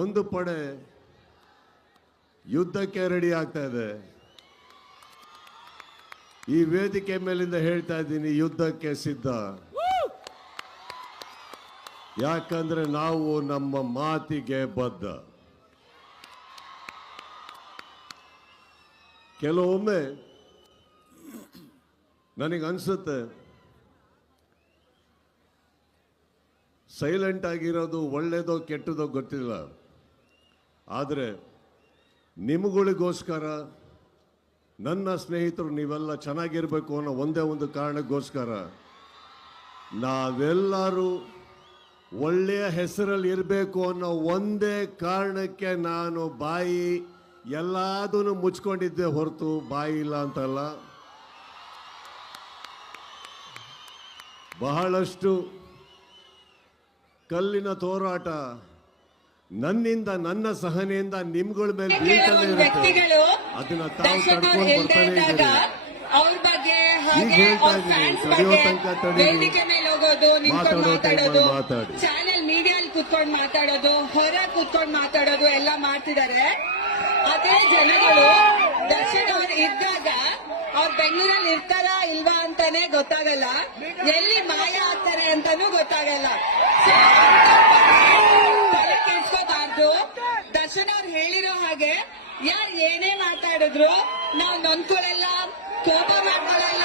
ಒಂದು ಪಡೆ ಯುದ್ಧಕ್ಕೆ ರೆಡಿ ಆಗ್ತಾ ಇದೆ. ಈ ವೇದಿಕೆ ಮೇಲಿಂದ ಹೇಳ್ತಾ ಇದ್ದೀನಿ, ಯುದ್ಧಕ್ಕೆ ಸಿದ್ಧ. ಯಾಕಂದ್ರೆ ನಾವು ನಮ್ಮ ಮಾತಿಗೆ ಬದ್ಧ. ಕೆಲವೊಮ್ಮೆ ನನಗನ್ಸುತ್ತೆ ಸೈಲೆಂಟ್ ಆಗಿರೋದು ಒಳ್ಳೇದೋ ಕೆಟ್ಟದೋ ಗೊತ್ತಿಲ್ಲ, ಆದರೆ ನಿಮ್ಗಳಿಗೋಸ್ಕರ, ನನ್ನ ಸ್ನೇಹಿತರು ನೀವೆಲ್ಲ ಚೆನ್ನಾಗಿರ್ಬೇಕು ಅನ್ನೋ ಒಂದೇ ಒಂದು ಕಾರಣಕ್ಕೋಸ್ಕರ ನಾವೆಲ್ಲರೂ ಒಳ್ಳೆಯ ಹೆಸರಲ್ಲಿ ಇರಬೇಕು ಅನ್ನೋ ಒಂದೇ ಕಾರಣಕ್ಕೆ ನಾನು ಬಾಯಿ ಎಲ್ಲದನ್ನು ಮುಚ್ಕೊಂಡಿದ್ದೆ ಹೊರತು ಬಾಯಿ ಇಲ್ಲ ಅಂತಲ್ಲ. ಬಹಳಷ್ಟು ಕಲ್ಲಿನ ತೋರಾಟ ನನ್ನಿಂದ, ನನ್ನ ಸಹನೆಯಿಂದ ನಿಮ್ಗಳ ಮೇಲೆ ಬೀಳ್ತಾನೆ ಇರುತ್ತೆ. ಅದನ್ನ ತಾವು ತಡ್ಕೊಂಡು ಬರ್ತಾನೆ ಇದ್ದೀರಿ. ಈಗ ಹೇಳ್ತಾ ಇದ್ದೀನಿ, ತಡೆಯೋ ತನಕ ತಡೀರಿ, ಮಾತಾಡೋ ಟೈಮಲ್ಲಿ ಮಾತಾಡಿ. ಚಾನೆಲ್ ಮೀಡಿಯಲ್ಲಿ ಕುತ್ಕೊಂಡು ಮಾತಾಡೋದು, ಹೊರ ಕುತ್ಕೊಂಡು ಮಾತಾಡೋದು ಎಲ್ಲ ಮಾಡ್ತಿದ್ದಾರೆ. ಅದೇ ಜನಗಳು ದರ್ಶನ್ ಅವ್ರು ಇದ್ದಾಗ ಅವ್ರು ಬೆಂಗಳೂರಲ್ಲಿ ಇರ್ತಾರಾ ಇಲ್ವಾ ಅಂತಾನೆ ಗೊತ್ತಾಗಲ್ಲ, ಎಲ್ಲಿ ಮಾಯ ಆಗ್ತಾರೆ ಅಂತಾನೂ ಗೊತ್ತಾಗಲ್ಲ. ತಲೆ ಕೆಡ್ಸ್ಕೋಬಾರ್ದು. ದರ್ಶನ್ ಅವ್ರು ಹೇಳಿರೋ ಹಾಗೆ ಯಾರು ಏನೇ ಮಾತಾಡಿದ್ರು ನಾವು ನೊಂದ್ಕೊಳ್ಳಲ್ಲ, ಕೋಪ ಮಾಡ್ಕೊಳ್ಳಲ್ಲ.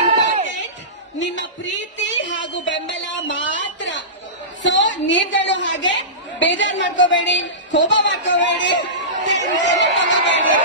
ಇಂಪಾರ್ಟೆಂಟ್ ನಿಮ್ಮ ಪ್ರೀತಿ ಹಾಗೂ ಬೆಂಬಲ ಮಾತ್ರ. ಸೊ ನೀವುಗಳು ಹಾಗೆ ಬೇಜಾರ್ ಮಾಡ್ಕೋಬೇಡಿ, ಕೋಪ ಮಾಡ್ಕೋಬೇಡಿ, ಟೆನ್ಷನ್ ತಗೋಬೇಡಿ.